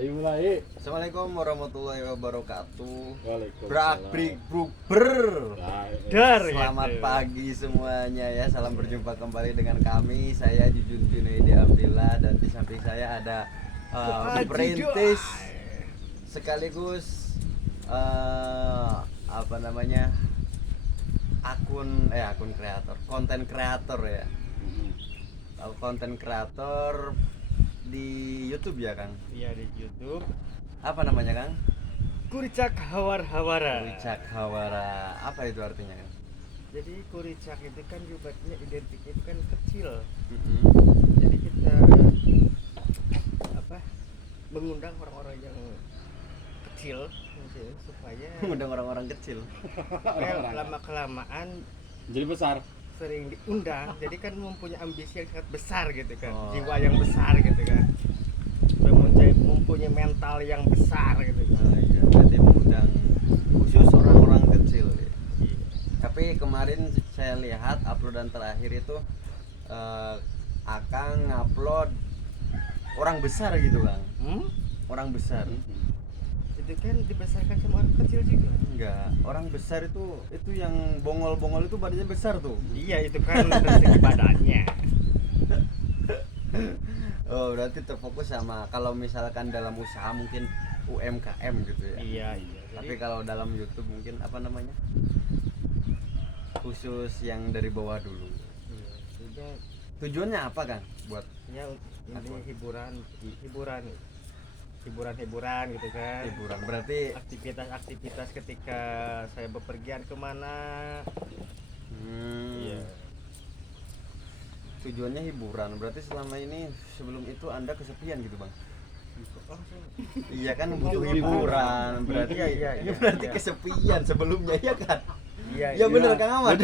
Ayo mulai. Assalamualaikum warahmatullahi wabarakatuh. Waalaikumsalam. Dar. Selamat pagi semuanya ya. Salam berjumpa kembali dengan kami. Saya Jujun Junaidi Abdillah dan di samping saya ada perintis sekaligus akun kreator, konten kreator ya. Konten kreator di YouTube ya, Kang? Iya, di YouTube. Apa namanya, Kang? Kuricak Hawar-Hawara. Kuricak Hawara. Apa itu artinya, Kang? Jadi kuricak itu kan jumlahnya identiknya itu kan kecil. Mm-hmm. Jadi kita mengundang orang-orang yang kecil supaya Mengundang orang-orang kecil. lama kelamaan Jadi besar. sering diundang, jadi kan mempunyai ambisi yang sangat besar gitu kan, jiwa Oh. yang besar gitu kan, mempunyai mental yang besar gitu kan. Iya, berarti mengundang khusus orang-orang kecil ya. Iya. Tapi kemarin saya lihat uploadan terakhir itu Akang ngupload orang besar gitu, Kang. Orang besar. Itu kan dibesarkan sama orang kecil juga. Enggak, orang besar itu yang bongol-bongol itu badannya besar tuh. Iya, itu kan dari segi badannya. Oh, berarti terfokus sama kalau misalkan dalam usaha mungkin UMKM gitu ya. Iya. Tapi kalau dalam YouTube mungkin apa namanya? Khusus yang dari bawah dulu. Iya, Tujuannya apa, Kang? Buat ya ini Apa? hiburan gitu kan. hiburan. Berarti Aktivitas ketika saya bepergian kemana. Iya. Tujuannya hiburan. Berarti selama ini sebelum itu Anda kesepian gitu, Bang? Iya kan butuh hiburan. Berarti Iya. berarti kesepian sebelumnya ya kan? Iya. Ya benar, Kang Ahmad.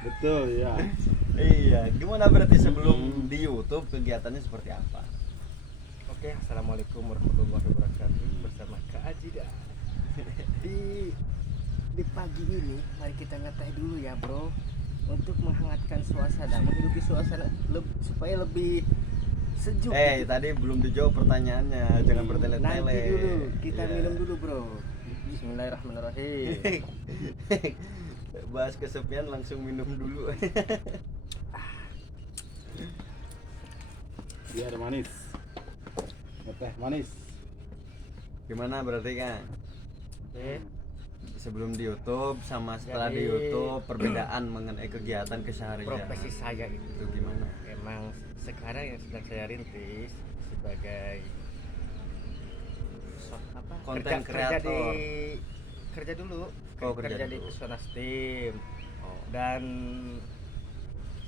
Betul ya. Iya, gimana berarti sebelum di YouTube kegiatannya seperti apa? Oke, assalamualaikum warahmatullahi wabarakatuh. Bersama Kak Ajida. Di pagi ini mari kita ngeteh dulu ya, bro, untuk menghangatkan suasana, menghidupi suasana supaya lebih sejuk. Tadi belum dijawab pertanyaannya, jangan bertele-tele. Nanti dulu, kita Iya. minum dulu, bro. Bismillahirrahmanirrahim. Bahas kesepian langsung minum dulu. Biar manis. Teh manis. Gimana berarti, Kang? Oke. Sebelum di YouTube sama setelah di Jadi, YouTube perbedaan mengenai kegiatan keseharian. Profesi saya itu gimana? emang sekarang yang sedang saya rintis sebagai Konten kerja kreator. kerja dulu. Oh, kerja di dulu. Pesona Steam. Oh. Dan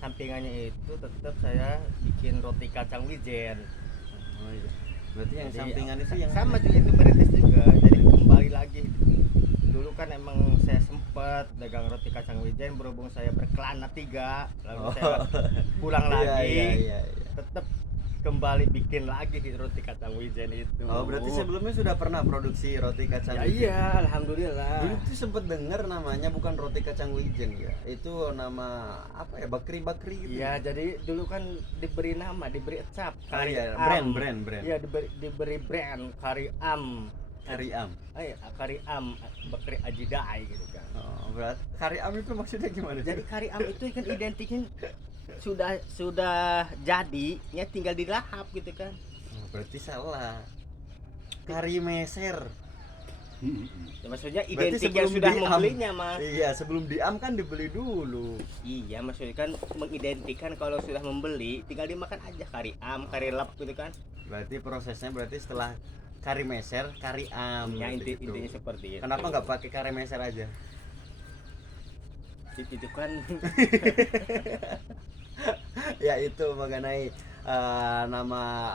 sampingannya itu tetap saya bikin roti kacang wijen. Oh iya. Berarti yang Jadi, sampingan itu yang sama juga itu merintis juga. Jadi kembali lagi. Dulu kan emang saya sempat dagang roti kacang wijen, berhubung saya berkelana 3, lalu saya pulang lagi. Iya. Tetap kembali bikin lagi roti kacang wijen itu. Oh, berarti sebelumnya sudah pernah produksi roti kacang Ya wijen? iya, alhamdulillah. Dulu tuh sempet denger namanya bukan roti kacang wijen ya. Itu nama apa ya? Bakri gitu. Iya, jadi dulu kan diberi nama, diberi cap. Iya, Am. brand. Iya, diberi brand Kariam. Kariam. Kariam Bakri Ajidai gitu kan. Oh, berarti Kariam itu maksudnya gimana? Jadi Kariam itu kan identiknya sudah jadi, ya tinggal dilahap gitu kan. Oh, berarti salah. Kari meser. Ya, maksudnya Berarti identik yang sebelum sudah diam. membelinya, Mas. Iya, sebelum diam kan dibeli dulu. Iya, maksudnya kan mengidentikan kalau sudah membeli tinggal dimakan aja Kariam, Karilap gitu kan. Berarti prosesnya setelah kari meser, kari am. Ya berarti itu. intinya seperti itu. Kenapa nggak pakai kari meser aja? Itu kan Ya itu mengenai nama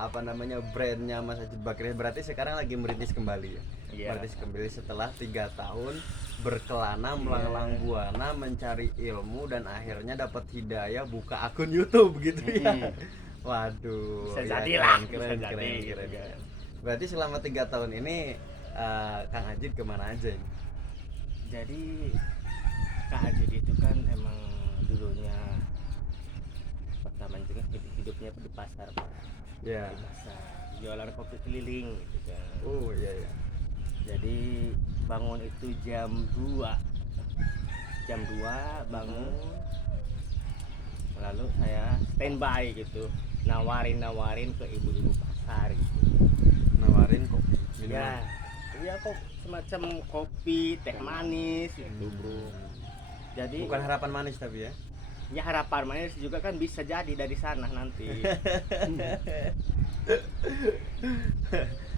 brandnya Mas Ajid Bakri. Berarti sekarang lagi merintis kembali ya. Iya. Merintis kembali setelah 3 tahun berkelana melanglang buana mencari ilmu dan akhirnya dapat hidayah buka akun YouTube gitu ya. Waduh. Bisa ya, jadi lah, keren. bisa jadi gitu kan. Berarti selama 3 tahun ini Kang Ajid kemana aja ini? Jadi Kak Ajid itu kan emang dulunya pertama itu kan hidupnya di pasar, Pak. Ya. Di pasar. jualan kopi keliling gitu kan. Oh iya iya. Jadi bangun itu jam 2 bangun, lalu saya standby gitu, nawarin ke ibu-ibu pasar gitu. Nawarin kopi Ya, iya kok semacam kopi, teh manis gitu bro. Jadi Bukan harapan manis tapi ya. ya harapan manis juga kan bisa jadi dari sana nanti.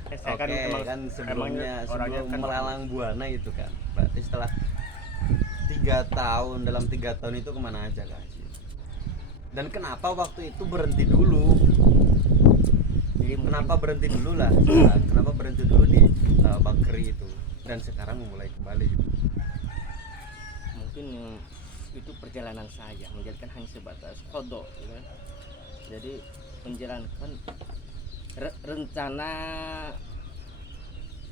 Saya Oke, kan sebelumnya sebelum melalang buana itu kan. Berarti setelah 3 tahun, dalam 3 tahun itu kemana aja Kak Haji? Dan kenapa waktu itu berhenti dulu? Jadi Kenapa berhenti dulu lah sekarang? Kenapa berhenti dulu di bakery itu dan sekarang memulai kembali gitu? mungkin itu perjalanan saya menjalankan hanya sebatas kodok gitu kan. Jadi menjalankan rencana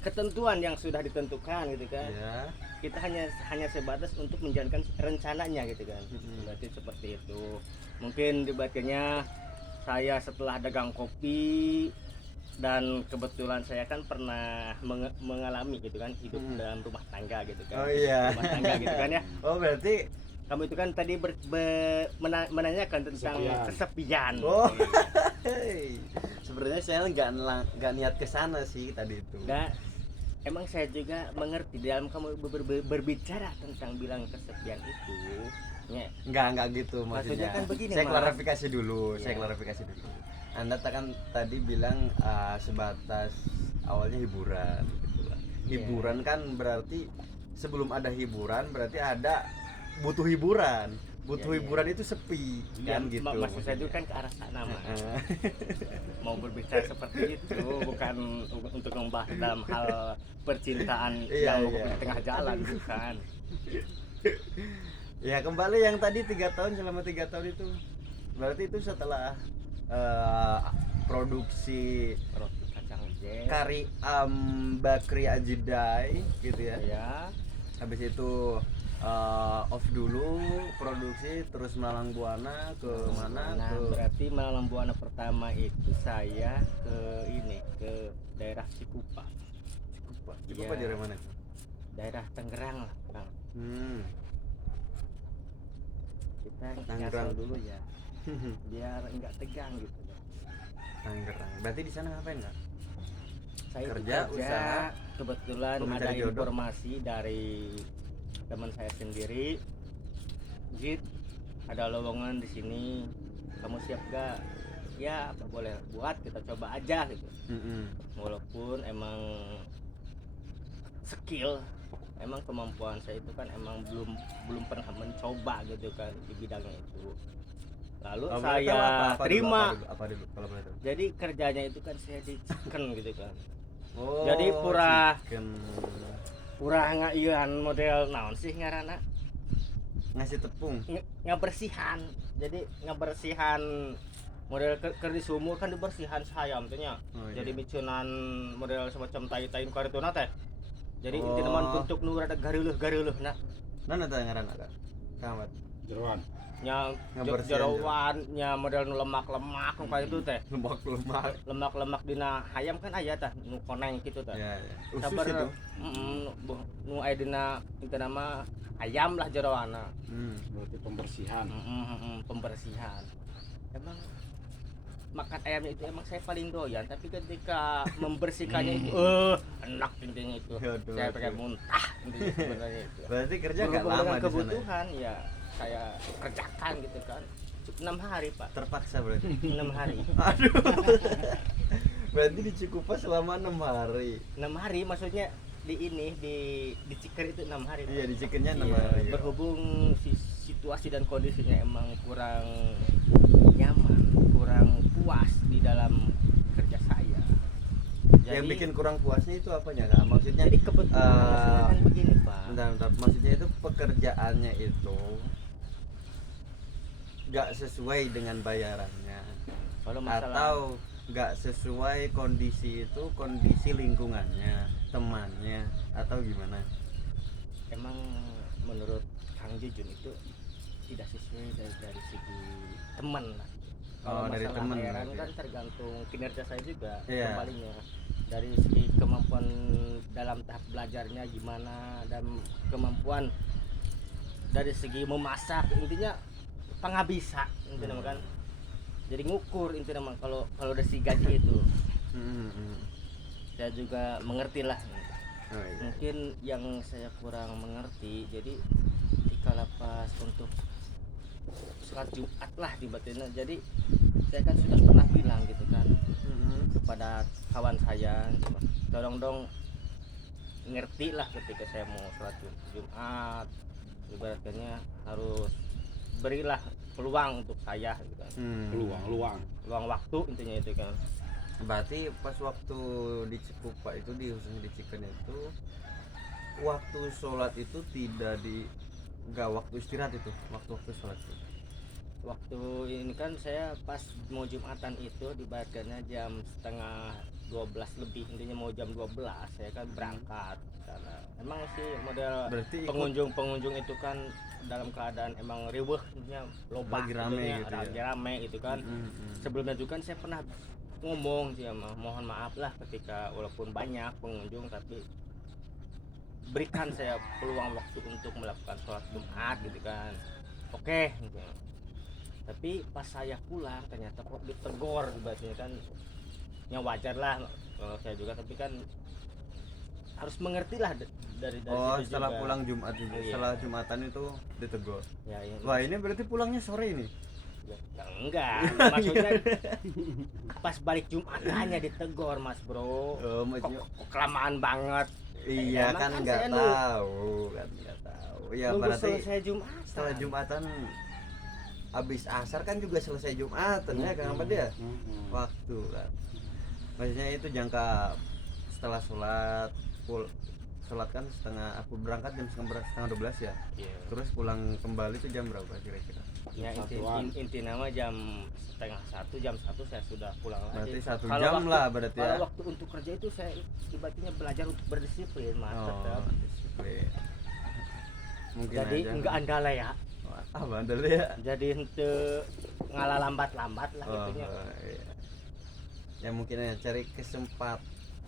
ketentuan yang sudah ditentukan gitu kan. Ya. Kita hanya sebatas untuk menjalankan rencananya gitu kan. Berarti seperti itu. Mungkin dibacanya saya setelah dagang kopi, dan kebetulan saya kan pernah mengalami gitu kan hidup dalam rumah tangga gitu kan. Oh iya. Rumah tangga gitu kan ya. Oh berarti Kamu itu kan tadi menanyakan tentang kesepian. Oh. Sebenarnya saya nggak niat ke sana sih tadi itu. Nah, emang saya juga mengerti dalam kamu berbicara tentang bilang kesepian itu. Ya, Enggak gitu maksudnya. kan begini, Saya Mas. klarifikasi dulu, Iya. saya klarifikasi dulu. Anda kan tadi bilang sebatas awalnya hiburan gitu lah. Hiburan kan berarti sebelum ada hiburan berarti ada butuh hiburan. Butuh Iya, iya. hiburan itu sepi ya, kan gitu. maksud saya itu kan ke arah sana Mas. Mau berbicara seperti itu bukan untuk membahas dalam hal percintaan Iya, yang iya. di tengah jalan bukan. Ya kembali yang tadi 3 tahun, selama 3 tahun itu berarti itu setelah produksi Roti kacang ijen. Kari Bakri Ajidai gitu ya. Ya. Habis itu off dulu produksi terus Malang Buana ke mana Nah, ke berarti Malang Buana pertama itu saya ke daerah Cikupa. Cikupa Iya. di mana? Daerah Tangerang lah, Bang. Kita Tangerang nyasar dulu ya. Biar enggak tegang gitu. Tangerang. Berarti di sana ngapain nggak? Saya itu Kerja, usaha, kebetulan ada mencari jodoh. informasi dari teman saya sendiri. Jit, ada lowongan di sini. Kamu siap gak? Ya, apa boleh buat, kita coba aja gitu. Walaupun emang skill, emang kemampuan saya itu kan emang belum pernah mencoba gitu kan di bidangnya itu. Lalu Oh, saya apa terima. apa dulu kalau boleh tahu. Jadi kerjanya itu kan saya di chicken gitu kan. Oh, Jadi chicken. pura ngaieuan model naon sih ngaranna? Ngasih tepung. Ngabersihan. Jadi ngabersihan model keur di sumur kan dibersihan sayam teh nya. Oh, iya. Jadi bicunan model semacam tai-tai karituna teh. Jadi Oh. inti naman bentuk nu rada gareuleuf nah. Nana teh ngaranna Kak? Kamat. Jeroan. Nya Ngabersihan jerowan nya model nu lemak-lemak nu kayak itu teh. Lemak-lemak. Lemak-lemak dina hayam kan aya tah nu koneng kitu teh. Ya, ya. Usus Sabar, itu. nu aya dina inti nama ayam lah jerowana. Berarti pembersihan. Pembersihan. Emang makan ayamnya itu emang saya paling doyan, tapi ketika membersihkannya itu enak intinya itu. Aduh, Saya pakai aduh. muntah intinya sebenarnya itu. Berarti kerja nggak Berhubung lama dengan di sana. kebutuhan ya saya kerjakan gitu kan. Cukup 6 hari, Pak. Terpaksa berarti. 6 hari. Aduh. Berarti di Cikupa selama 6 hari. 6 hari maksudnya di Ciker itu 6 hari. Pak. Iya, di chickennya 6 Iya, hari. berhubung situasi dan kondisinya emang kurang nyaman, kurang puas di dalam kerja saya. Yang bikin kurang puasnya itu apanya Kak? Maksudnya jadi kebetulan kan begini Pak. bentar, maksudnya itu pekerjaannya itu nggak sesuai dengan bayarannya Kalau masalah atau nggak sesuai kondisi itu, kondisi lingkungannya, temannya, atau gimana? emang menurut Kang Jujun itu tidak sesuai dari segi teman lah. Kalau dari masalah temen bayaran berarti kan ya? tergantung kinerja saya juga. Iya. Kembalinya dari segi kemampuan dalam tahap belajarnya gimana, dan kemampuan dari segi memasak, intinya penghabisa intinya kan. Jadi ngukur intinya mah kalau dari si gaji itu. Saya juga mengerti lah. Oh, iya. Mungkin yang saya kurang mengerti, jadi ketika lepas untuk sholat Jumat lah tiba-tiba, jadi saya kan sudah pernah bilang gitu kan kepada kawan saya gitu, tolong dong ngerti lah ketika saya mau sholat Jumat, ibaratnya harus berilah peluang untuk saya gitu kan. Peluang waktu intinya itu kan. Berarti pas waktu di Cikupa itu, di khususnya di Chicken itu, waktu sholat itu tidak nggak waktu istirahat itu, waktu sholat itu. Waktu ini kan saya pas mau Jumatan itu dibayarkannya jam setengah 12 lebih, intinya mau jam 12 saya kan berangkat karena emang sih model Berarti ikut pengunjung itu kan dalam keadaan emang riweuh, intinya loba lagi rame intinya, gitu ya. lagi rame itu kan. Sebelumnya juga kan saya pernah ngomong sih sama, mohon maaf lah ketika walaupun banyak pengunjung tapi berikan saya peluang waktu untuk melakukan sholat Jumat gitu kan. Oke gitu. Tapi pas saya pulang ternyata kok ditegur ibaratnya kan, ya wajar lah kalau saya juga, tapi kan harus mengerti lah dari situ setelah juga. pulang Jumat itu, Iya. setelah Jumatan itu ditegur. Ya, ya, Wah, ini berarti pulangnya sore ini. ya enggak, maksudnya pas balik Jumatannya ditegur Mas Bro. Oh, maksudnya Kok kelamaan banget. iya emang kan kan nggak saya tahu ya. Nunggu Berarti selesai Jumatan. setelah Jumatan habis asar kan juga selesai Jumatan ya kan, apa dia waktu kan, maksudnya itu jangka setelah sholat kan aku berangkat jam setengah 12 ya. Iya. Terus pulang kembali itu jam berapa kira-kira? Ya inti nama jam setengah 1, jam 1 saya sudah pulang Berarti lagi. 1 Kalau jam waktu- lah berarti ya. Kalau waktu untuk kerja itu saya ibaratnya belajar untuk berdisiplin Mas. Tetap. Disiplin. Mungkin Jadi aja. enggak andala ya. Bandel ya. Jadi ente ngalah lambat-lambat lah gitunya. Iya. Ya mungkin ya cari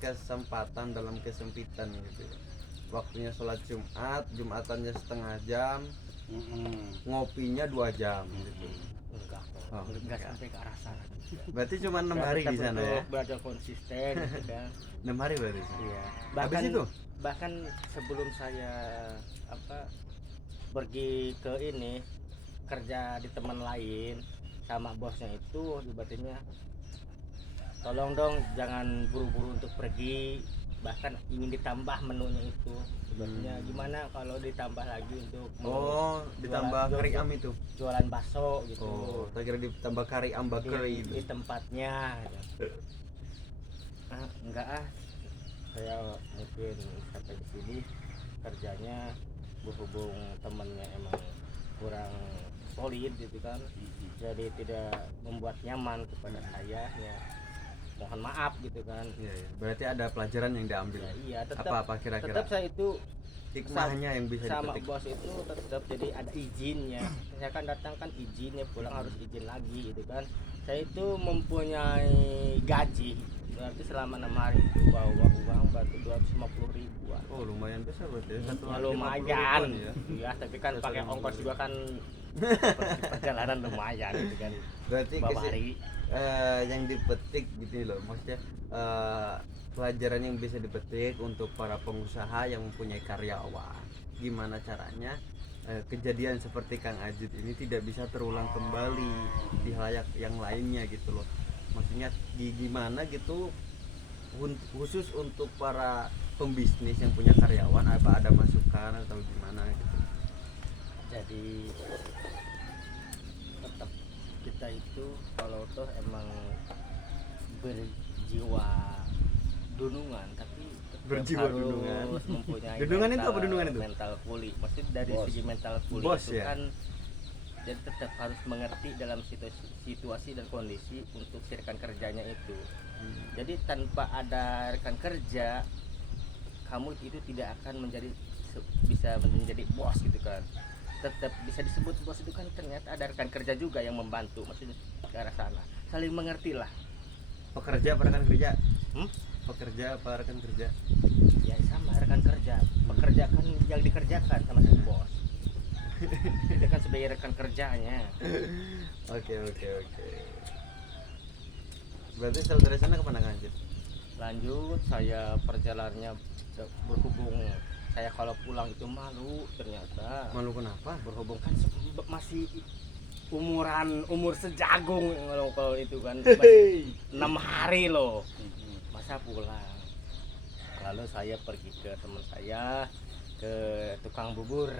kesempatan dalam kesempitan gitu ya. Waktunya sholat Jumat, Jumatannya setengah jam, ngopinya 2 jam gitu. Enggak. Oh, Enggak sampai ke arah sana. Berarti cuma 6 hari di sana ya. Belajar konsisten gitu kan. 6 hari berarti. Iya. Habis itu Bahkan sebelum saya pergi ke ini kerja di teman lain sama bosnya itu, ibaratnya tolong dong jangan buru-buru untuk pergi, bahkan ingin ditambah menunya itu. Ibaratnya gimana kalau ditambah lagi untuk ditambah kari am itu. jualan bakso gitu. Tak kira ditambah kari am bakery di itu. tempatnya gitu. Enggak saya mungkin sampai di sini kerjanya, berhubung temennya emang kurang solid gitu kan, jadi tidak membuat nyaman kepada saya ya, mohon maaf gitu kan. Iya. Berarti ada pelajaran yang diambil. Ya, iya tetap Apa kira-kira tetap saya itu hikmahnya yang bisa sama dipetik? bos itu tetap jadi ada izinnya. Saya kan datang kan izinnya, pulang harus izin lagi gitu kan. Saya itu mempunyai gaji, berarti selama 6 hari itu bawa uang batu 250 ribuan. Oh, lumayan besar berarti ya. Satu Ya hari lumayan 50 ribuan ya. ya, tapi kan pakai ongkos juga kan perjalanan lumayan gitu kan. Berarti Bawa hari yang dipetik gitu loh, maksudnya pelajaran yang bisa dipetik untuk para pengusaha yang mempunyai karyawan, gimana caranya kejadian seperti Kang Ajit ini tidak bisa terulang kembali di halayak yang lainnya gitu loh. Maksudnya gimana gitu, khusus untuk para pembisnis yang punya karyawan, apa ada masukan atau gimana gitu? jadi tetap kita itu kalau toh emang berjiwa dunungan, tapi tetap Berjiwa harus dunungan. mempunyai Dunungan itu apa dunungan itu? mental pulih. Maksudnya dari Bos. segi mental pulih Bos, itu ya? kan, jadi tetap harus mengerti dalam situasi dan kondisi untuk si rekan kerjanya itu. Jadi tanpa ada rekan kerja, kamu itu tidak akan bisa menjadi bos gitu kan. Tetap bisa disebut bos itu kan ternyata ada rekan kerja juga yang membantu. Maksudnya ke arah sana, saling mengerti lah. Pekerja apa rekan kerja? Hmm? Pekerja apa rekan kerja? Ya sama rekan kerja, pekerja kan yang dikerjakan sama si bos. Itu kan sebagai rekan kerjanya. Oke. Berarti setelah dari sana kemana lanjut? Lanjut saya perjalanannya berhubung saya kalau pulang itu malu ternyata. Malu kenapa? Berhubung kan masih umur sejagung kalau itu kan 6 hari loh masa pulang. Lalu saya pergi ke teman saya ke tukang bubur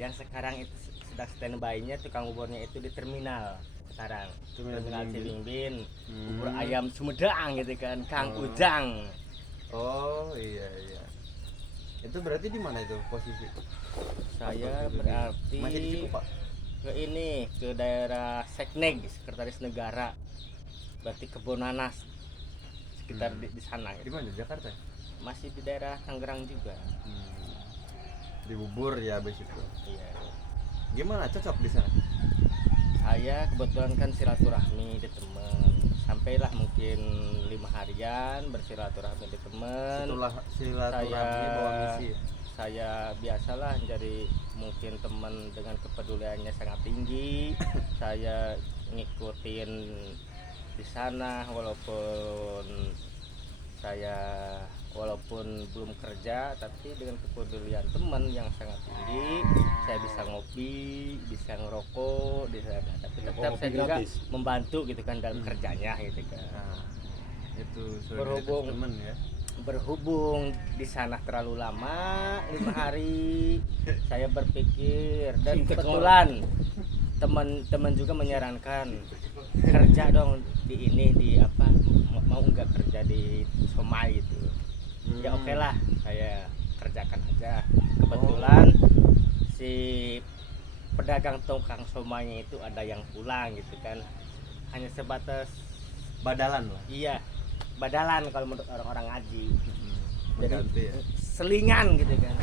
yang sekarang itu sedang standby-nya. Tukang buburnya itu di terminal sekarang, terminal Cilingbin. Bubur ayam Sumedang gitu kan, Kang Ujang. Oh iya. Itu berarti di mana itu posisi? Saya Apa itu berarti masih di Cikupa? ke daerah Sekneg, Sekretaris Negara, berarti Kebun Nanas sekitar di sana Di gitu. mana? Jakarta? Masih di daerah Tangerang juga. Di Bubur ya habis itu. Iya. Gimana cocok di sana? Saya kebetulan kan silaturahmi di teman, sampailah mungkin 5 harian bersilaturahmi di teman. Setelah silaturahmi bawa misi. Saya biasalah jadi mungkin teman dengan kepeduliannya sangat tinggi. Saya ngikutin di sana walaupun belum kerja, tapi dengan kepedulian teman yang sangat tinggi saya bisa ngopi, bisa ngerokok di sana, tapi tetap Ngopi saya juga gratis. membantu gitu kan dalam kerjanya gitu kan. Nah, itu Berhubung- teman ya. Berhubung di sana terlalu lama 5 hari, saya berpikir dan kebetulan teman-teman juga menyarankan kerja dong di apa, mau nggak kerja di Somai gitu. Ya oke lah, saya kerjakan aja. Kebetulan si pedagang tukang somainya itu ada yang pulang gitu kan, hanya sebatas Badalan lah. iya badalan kalau menurut orang-orang ngaji, jadi Berganti ya. selingan gitu kan.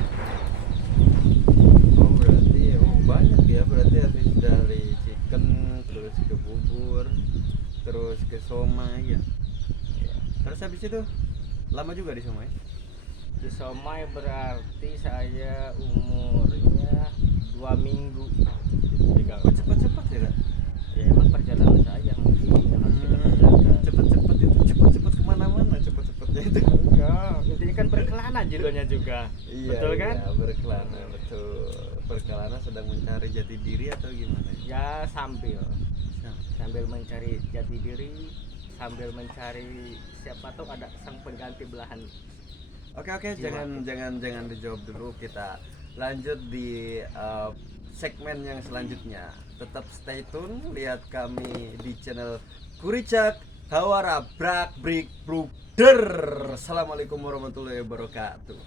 Oh berarti banyak ya, berarti habis dari chicken terus ke bubur terus ke somai ya. Terus habis itu lama juga di somai? Di Somai berarti saya umurnya 2 minggu. Kok cepet-cepet ya? Kak? Ya emang perjalanan saya mungkin yang harus kita kerjakan. Cepet-cepet itu cepet-cepet kemana-mana cepet-cepetnya itu. Enggak, ini kan berkelana judulnya juga. Iya, Betul kan? iya, berkelana betul. Berkelana sedang mencari jati diri atau gimana? Ya sambil mencari jati diri, sambil mencari siapa tahu ada sang pengganti belahan. Oke, Jiwa. jangan dijawab dulu, kita lanjut di segmen yang selanjutnya. Tetap stay tune, lihat kami di channel Kuricak Hawara Brak Brik Bruder. Assalamualaikum warahmatullahi wabarakatuh.